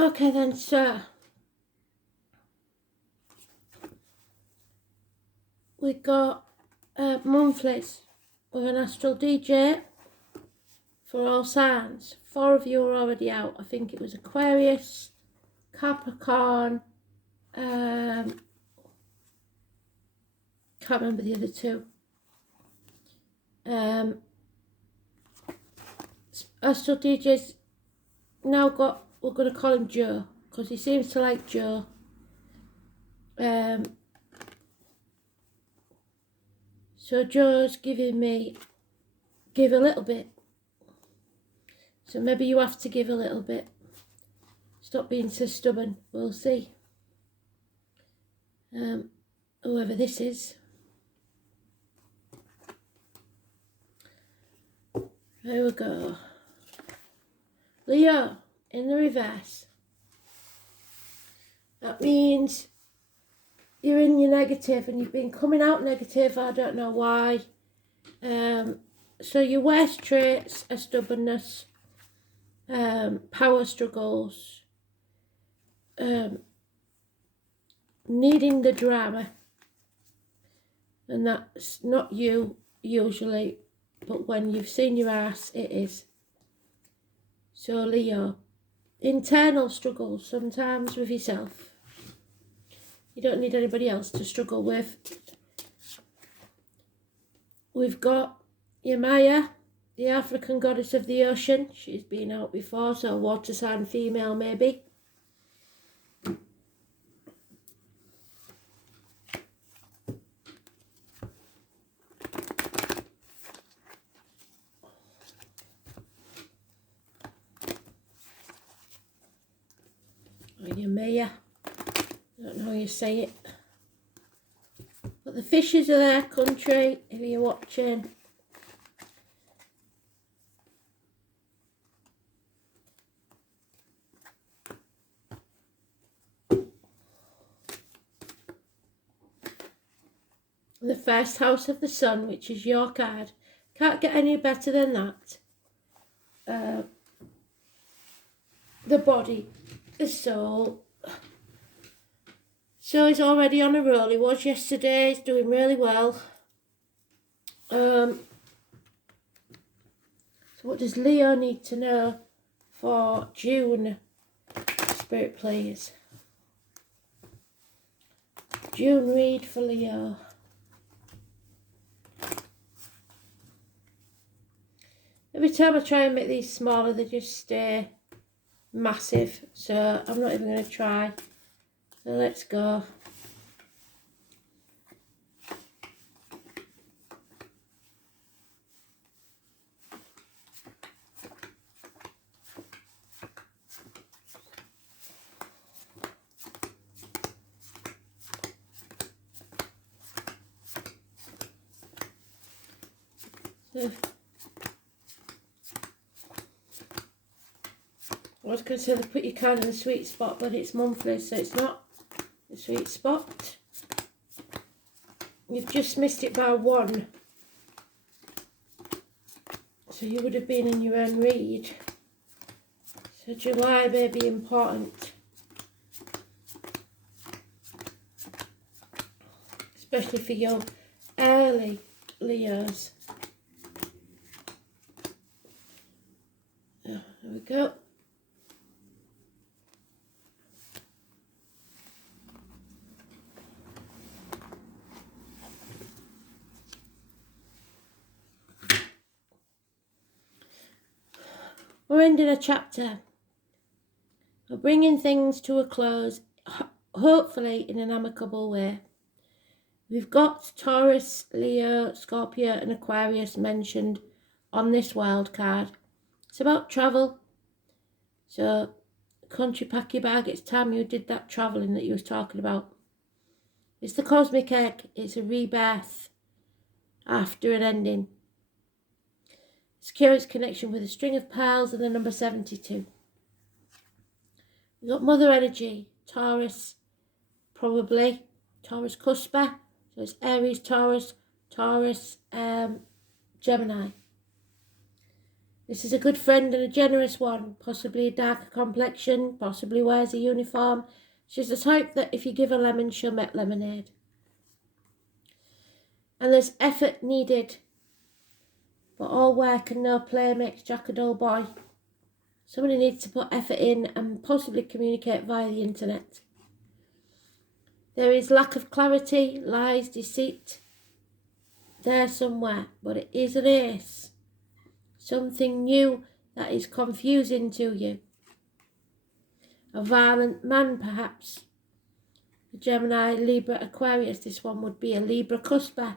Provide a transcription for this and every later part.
Okay then, so we got monthlies with an astral DJ for all signs. 4 of you are already out. I think it was Aquarius, Capricorn, can't remember the other two. Astral DJ's now got, we're going to call him Joe, because he seems to like Joe. So Joe's giving me, give a little bit. So maybe you have to give a little bit. Stop being so stubborn. We'll see. Whoever this is. There we go. Leo, in the reverse. That means you're in your negative and you've been coming out negative. I don't know why. So your worst traits are stubbornness, power struggles, needing the drama. And that's not you usually, but when you've seen your ass, it is. So Leo, internal struggles sometimes with yourself. You don't need anybody else to struggle with. We've got Yemaya, the African goddess of the ocean. She's been out before, so water sign female maybe. Or Yemaya. I don't know how you say it. But the fishes are their country, if you're watching. The first house of the sun, which is your card. Can't get any better than that. The body, the soul. So he's already on a roll. He was yesterday. He's doing really well. So what does Leo need to know for June? Spirit, please. June read for Leo. Every time I try and make these smaller, they just stay massive. So I'm not even going to try. So let's go. So, I was going to say they put your card in the sweet spot, but it's monthly, so it's not the sweet spot. You've just missed it by 1. So you would have been in your own read. So July may be important. Especially for your early Leos. There we go. We're ending a chapter. We're bringing things to a close, hopefully in an amicable way. We've got Taurus, Leo, Scorpio and Aquarius mentioned on this wild card. It's about travel. So, country, pack your bag. It's time you did that travelling that you was talking about. It's the cosmic egg. It's a rebirth after an ending. Secure its connection with a string of pearls and the number 72. We've got Mother Energy, Taurus, probably. Taurus Cuspa. So it's Aries, Taurus, Gemini. This is a good friend and a generous one, possibly a darker complexion, possibly wears a uniform. She's the type that if you give her lemon, she'll make lemonade. And there's effort needed, but all work and no play makes Jack a dull boy. Somebody needs to put effort in and possibly communicate via the internet. There is lack of clarity, lies, deceit there somewhere, but it is an ace. Something new that is confusing to you. A violent man, perhaps. A Gemini, Libra, Aquarius. This one would be a Libra cusper.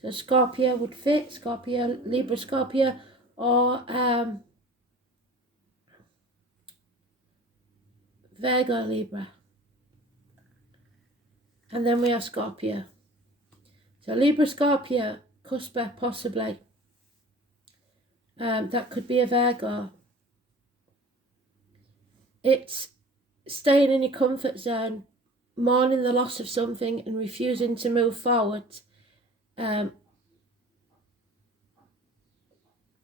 So Scorpio would fit. Scorpio, Libra, Scorpio, or Virgo, Libra. And then we have Scorpio. So Libra, Scorpio, cusper, possibly. That could be a Virgo. It's staying in your comfort zone, mourning the loss of something and refusing to move forward.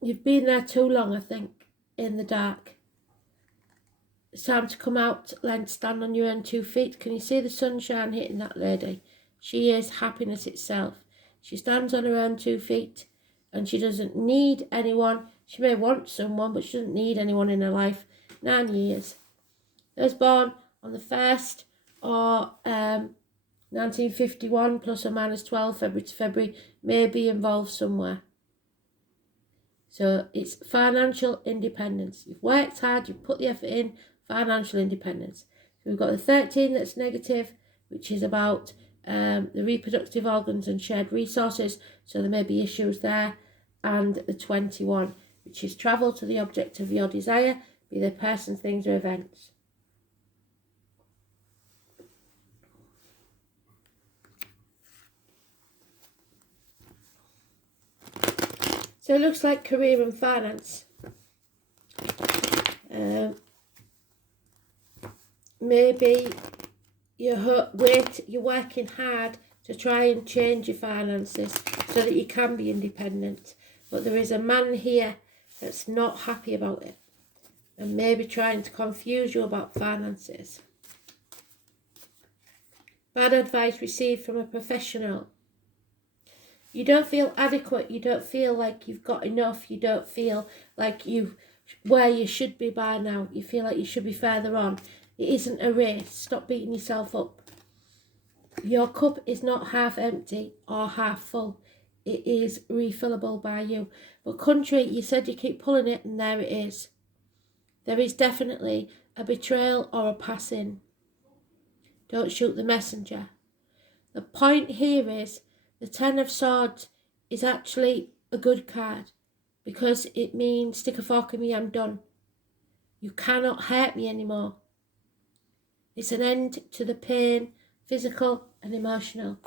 You've been there too long, I think, in the dark. It's time to come out, learn to stand on your own 2 feet. Can you see the sunshine hitting that lady? She is happiness itself. She stands on her own 2 feet and she doesn't need anyone. She may want someone, but she doesn't need anyone in her life. 9 years. Those born on the 1st or 1951 plus or minus 12 February to February may be involved somewhere. So it's financial independence. You've worked hard, you've put the effort in, financial independence. So we've got the 13 that's negative, which is about the reproductive organs and shared resources. So there may be issues there. And the 21, which is travel to the object of your desire, be they persons, things or events. So it looks like career and finance. Maybe you're working hard to try and change your finances so that you can be independent. But there is a man here that's not happy about it and maybe trying to confuse you about finances. Bad advice received from a professional. You don't feel adequate, you don't feel like you've got enough, you don't feel like where you should be by now, you feel like you should be further on. It isn't a race, stop beating yourself up. Your cup is not half empty or half full, it is refillable by you. But country, you said you keep pulling it and there it is. There is definitely a betrayal or a passing. Don't shoot the messenger. The point here is the 10 of Swords is actually a good card because it means stick a fork in me, I'm done. You cannot hurt me anymore. It's an end to the pain, physical and emotional.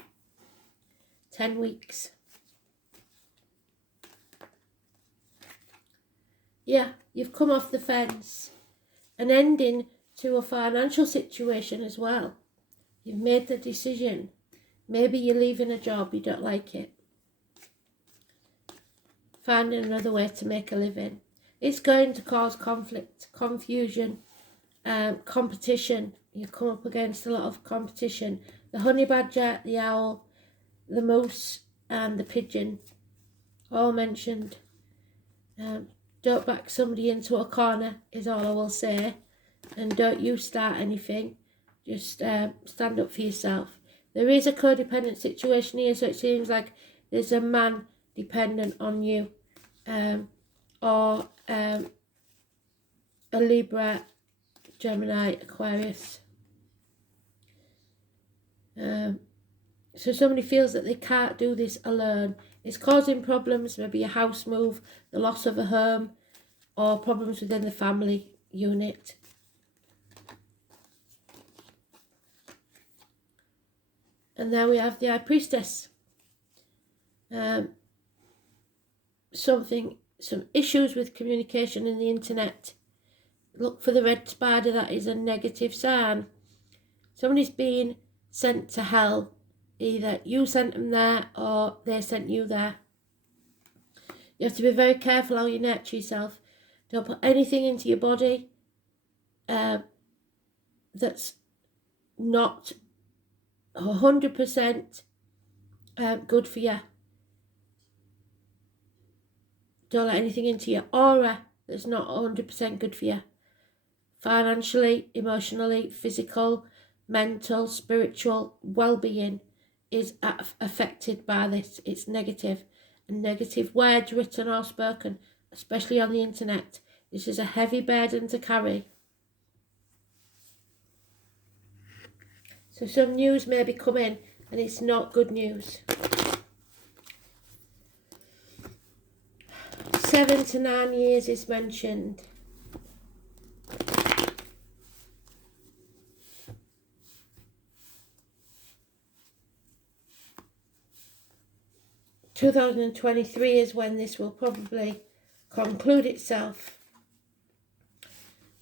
10 weeks. Yeah, you've come off the fence. An ending to a financial situation as well. You've made the decision. Maybe you're leaving a job, you don't like it. Finding another way to make a living. It's going to cause conflict, confusion, competition. You come up against a lot of competition. The honey badger, the owl, the moose and the pigeon, all mentioned. Don't back somebody into a corner is all I will say. And don't you start anything. Just stand up for yourself. There is a codependent situation here, so it seems like there's a man dependent on you, or a Libra, Gemini, Aquarius. So somebody feels that they can't do this alone. It's causing problems, maybe a house move, the loss of a home, or problems within the family unit. And there we have the High Priestess. Some issues with communication in the internet. Look for the red spider, that is a negative sign. Somebody's been sent to hell. Either you sent them there or they sent you there. You have to be very careful how you nurture yourself. Don't put anything into your body that's not 100% good for you. Don't let anything into your aura that's not 100% good for you. Financially, emotionally, physical, mental, spiritual well-being is affected by this. It's negative. And negative words written or spoken, especially on the internet, this is a heavy burden to carry. So some news may be coming and it's not good news. 7 to 9 years is mentioned. (2023) is when this will probably conclude itself.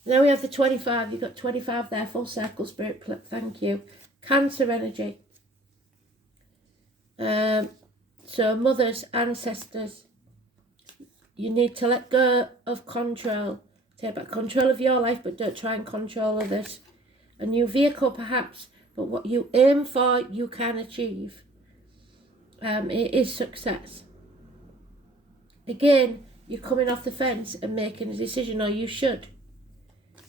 Now we have the 25. You've got 25 there, full circle, spirit. Thank you. Cancer energy. So mothers, ancestors. You need to let go of control. Take back control of your life, but don't try and control others. A new vehicle perhaps, but what you aim for, you can achieve. It is success. Again, you're coming off the fence and making a decision, or you should.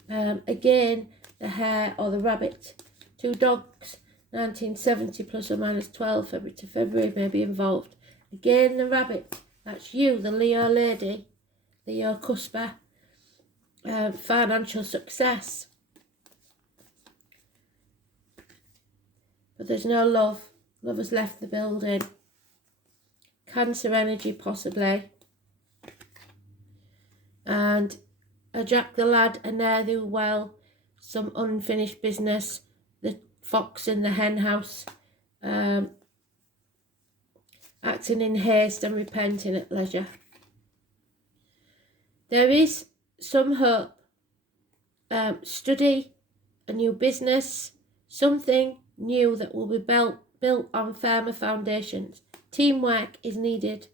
Again, the hare or the rabbit. 2 dogs, 1970 plus or minus 12, February to February may be involved. Again, the rabbit. That's you, the Leo lady, Leo Cusper. Financial success. But there's no love. Love has left the building. Cancer energy possibly. And a Jack the Lad, a ne'er-do-well, some unfinished business, the fox in the hen house, acting in haste and repenting at leisure. There is some hope. Study, a new business, something new that will be built on firmer foundations. Teamwork is needed.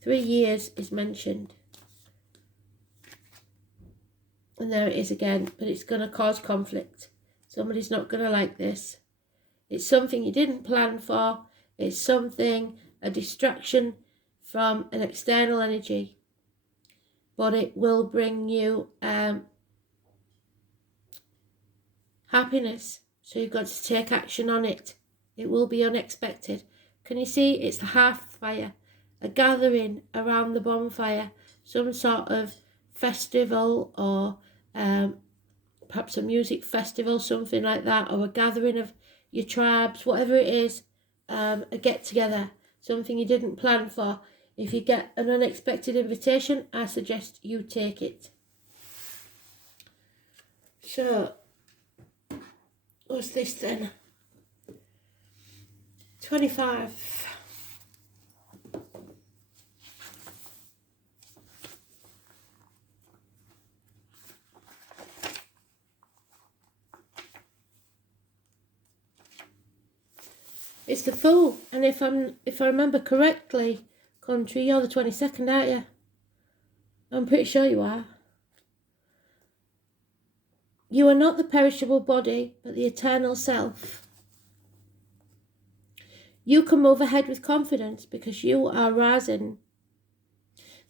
3 years is mentioned. And there it is again, but it's going to cause conflict. Somebody's not going to like this. It's something you didn't plan for. It's something, a distraction from an external energy. But it will bring you happiness. So you've got to take action on it. It will be unexpected. Can you see? It's the hearth fire, a gathering around the bonfire, some sort of festival or perhaps a music festival, something like that, or a gathering of your tribes, whatever it is, a get-together, something you didn't plan for. If you get an unexpected invitation, I suggest you take it. So, what's this then? 25. It's the Fool, and if I remember correctly, country, you're the 22nd, aren't you? I'm pretty sure you are. You are not the perishable body, but the eternal self. You can move ahead with confidence because you are rising.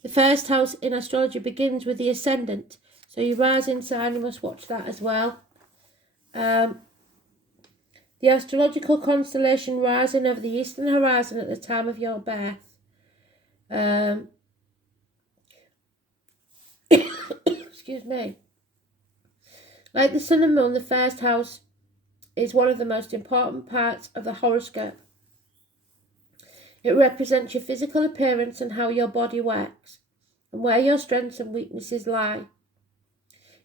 The first house in astrology begins with the ascendant, so your rising sign, you must watch that as well. The astrological constellation rising over the eastern horizon at the time of your birth. Excuse me. Like the sun and moon, the first house is one of the most important parts of the horoscope. It represents your physical appearance and how your body works, and where your strengths and weaknesses lie.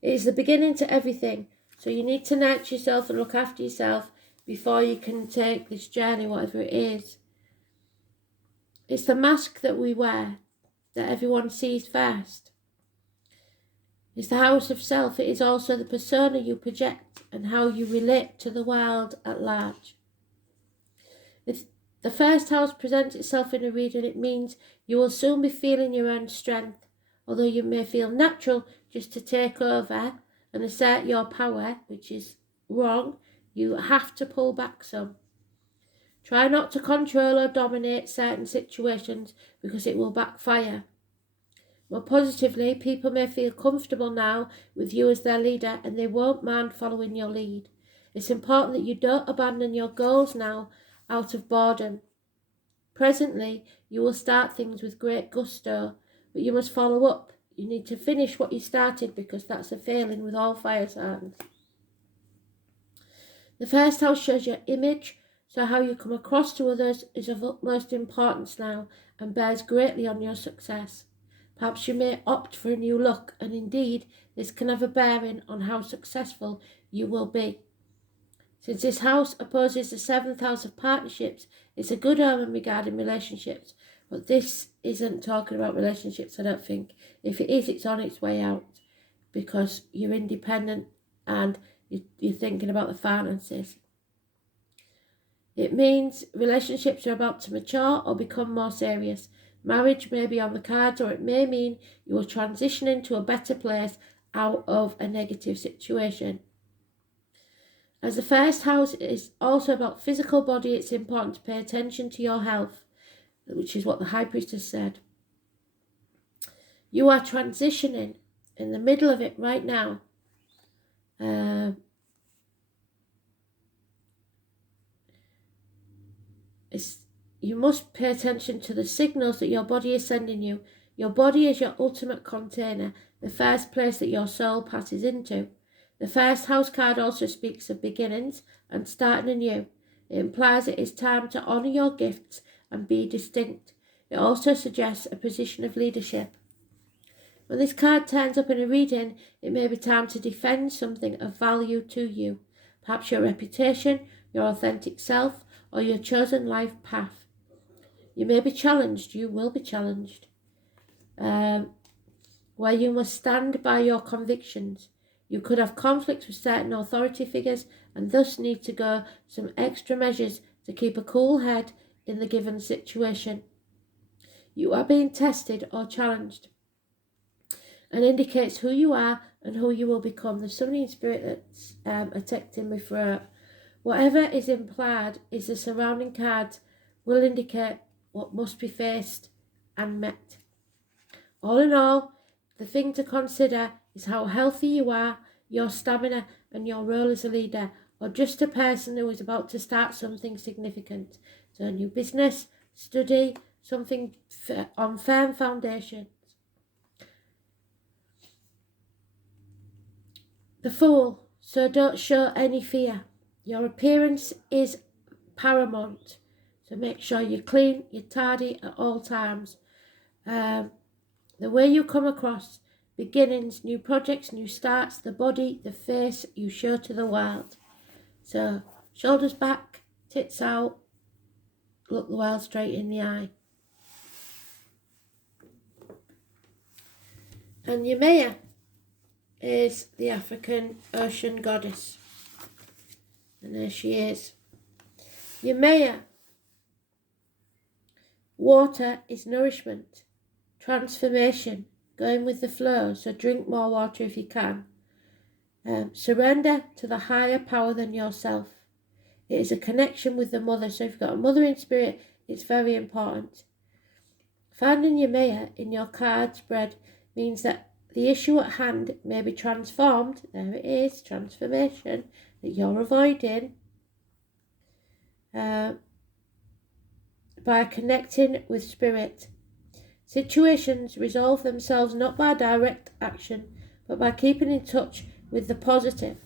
It is the beginning to everything, so you need to nurture yourself and look after yourself before you can take this journey, whatever it is. It's the mask that we wear that everyone sees first. It's the house of self. It is also the persona you project and how you relate to the world at large. If the first house presents itself in a reading, it means you will soon be feeling your own strength. Although you may feel natural just to take over and assert your power, which is wrong. You have to pull back some. Try not to control or dominate certain situations because it will backfire. More positively, people may feel comfortable now with you as their leader and they won't mind following your lead. It's important that you don't abandon your goals now out of boredom. Presently, you will start things with great gusto, but you must follow up. You need to finish what you started because that's a failing with all fire signs. The first house shows your image, so how you come across to others is of utmost importance now and bears greatly on your success. Perhaps you may opt for a new look, and indeed, this can have a bearing on how successful you will be. Since this house opposes the 7th house of partnerships, it's a good omen regarding relationships. But this isn't talking about relationships, I don't think. If it is, it's on its way out because you're independent and you're thinking about the finances. It means relationships are about to mature or become more serious. Marriage may be on the cards, or it may mean you are transitioning to a better place out of a negative situation. As the first house is also about physical body, it's important to pay attention to your health, which is what the High Priestess said. You are transitioning in the middle of it right now. You must pay attention to the signals that your body is sending you. Your body is your ultimate container, the first place that your soul passes into. The first house card also speaks of beginnings and starting anew. It implies it is time to honour your gifts and be distinct. It also suggests a position of leadership. When this card turns up in a reading, it may be time to defend something of value to you, perhaps your reputation, your authentic self, or your chosen life path. You may be challenged, you will be challenged, where you must stand by your convictions. You could have conflicts with certain authority figures and thus need to go some extra measures to keep a cool head in the given situation. You are being tested or challenged and indicates who you are and who you will become. There's somebody in spirit that's attacking my throat. Whatever is implied is the surrounding cards will indicate what must be faced and met. All in all, the thing to consider is how healthy you are, your stamina and your role as a leader, or just a person who is about to start something significant. So a new business, study, something on firm foundations. The Fool, so don't show any fear. Your appearance is paramount, so make sure you're clean, you're tidy at all times. The way you come across, beginnings, new projects, new starts, the body, the face you show to the world. So shoulders back, tits out, look the world straight in the eye. And Yemaya is the African ocean goddess. And there she is. Yemaya. Water is nourishment, transformation, going with the flow, so drink more water if you can. Surrender to the higher power than yourself. It is a connection with the mother, so if you've got a mother in spirit, it's very important. Finding Yemaya in your card spread means that the issue at hand may be transformed, there it is, transformation, that you're avoiding, by connecting with spirit. Situations resolve themselves not by direct action, but by keeping in touch with the positive.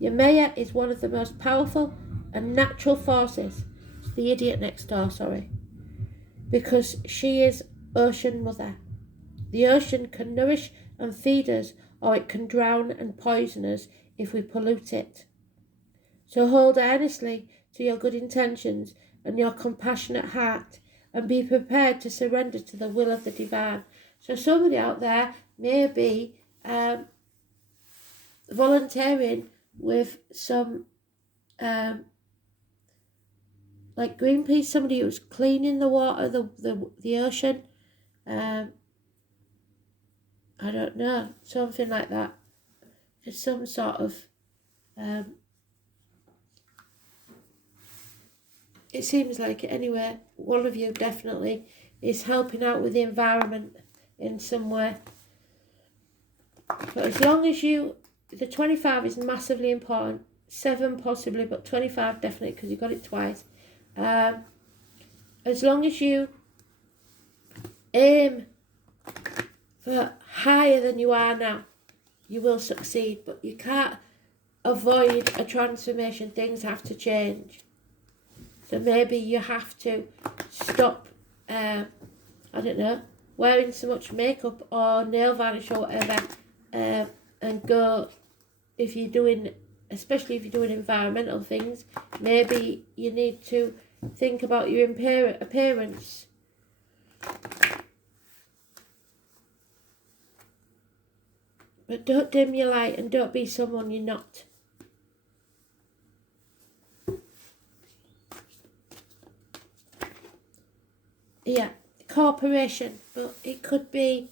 Yemaya is one of the most powerful and natural forces. It's the idiot next door, sorry. Because she is ocean mother. The ocean can nourish and feed us, or it can drown and poison us if we pollute it. So hold earnestly to your good intentions and your compassionate heart, and be prepared to surrender to the will of the divine. So somebody out there may be volunteering with some, like Greenpeace, somebody who's cleaning the water, the ocean, I don't know, something like that. There's some sort of, it seems like it anyway. One of you definitely is helping out with the environment in some way. But as long as you, the 25 is massively important. 7 possibly, but 25 definitely, because you got it twice. As long as you aim for higher than you are now, you will succeed. But you can't avoid a transformation. Things have to change. So maybe you have to stop, I don't know, wearing so much makeup or nail varnish or whatever, and go, if you're doing, especially if you're doing environmental things, maybe you need to think about your appearance. But don't dim your light and don't be someone you're not. Yeah, cooperation, but it could be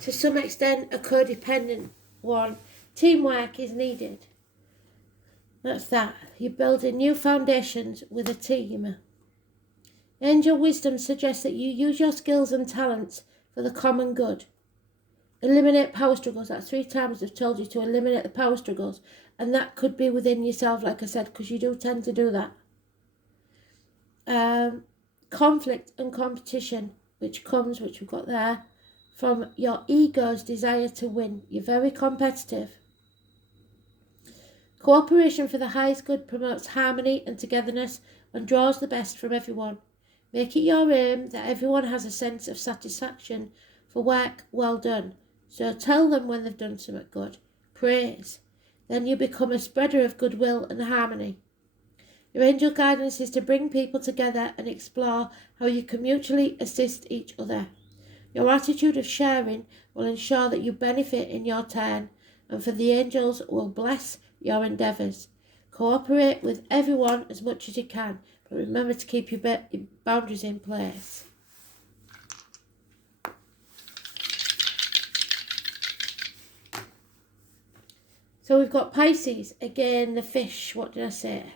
to some extent a codependent one. Teamwork is needed. That's that. You're building new foundations with a team. Angel wisdom suggests that you use your skills and talents for the common good. Eliminate power struggles. That's 3 times I've told you to eliminate the power struggles. And that could be within yourself, like I said, because you do tend to do that. Conflict and competition, which we've got there, from your ego's desire to win. You're very competitive. Cooperation for the highest good promotes harmony and togetherness and draws the best from everyone. Make it your aim that everyone has a sense of satisfaction for work well done. So tell them when they've done something good. Praise. Then you become a spreader of goodwill and harmony. Your angel guidance is to bring people together and explore how you can mutually assist each other. Your attitude of sharing will ensure that you benefit in your turn, and for the angels will bless your endeavours. Cooperate with everyone as much as you can, but remember to keep your boundaries in place. So we've got Pisces, again the fish, what did I say?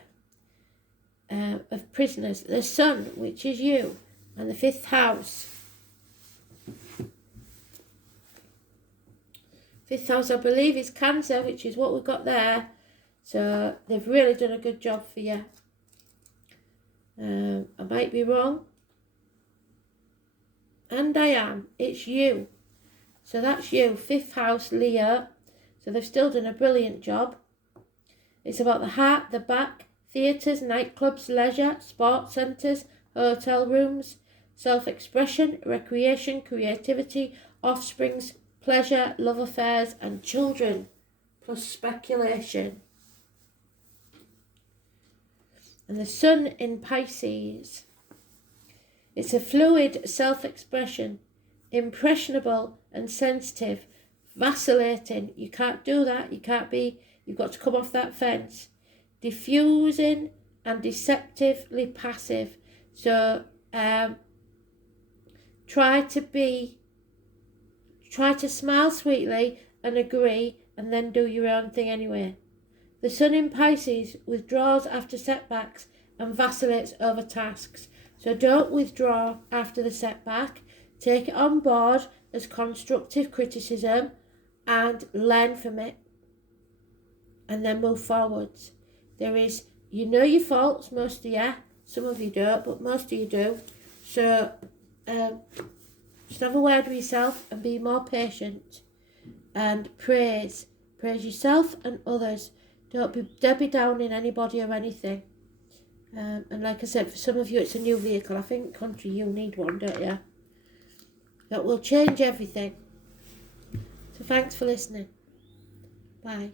Of prisoners, the sun, which is you, and the 5th house. 5th house, I believe, is Cancer, which is what we've got there. So they've really done a good job for you. I might be wrong. And I am. It's you. So that's you, 5th house, Leo. So they've still done a brilliant job. It's about the heart, the back, theatres, nightclubs, leisure, sports centres, hotel rooms, self-expression, recreation, creativity, offsprings, pleasure, love affairs and children, plus speculation. And the sun in Pisces. It's a fluid self-expression, impressionable and sensitive, vacillating. You can't do that. You've got to come off that fence. Diffusing and deceptively passive. So try to smile sweetly and agree, and then do your own thing anyway. The sun in Pisces withdraws after setbacks and vacillates over tasks. So don't withdraw after the setback. Take it on board as constructive criticism and learn from it, and then move forwards. You know your faults, most of you. Some of you don't, but most of you do. So just have a word with yourself and be more patient. And praise yourself and others. Don't be Debbie Downing anybody or anything. And like I said, for some of you it's a new vehicle. I think country, you need one, don't you? That will change everything. So thanks for listening. Bye.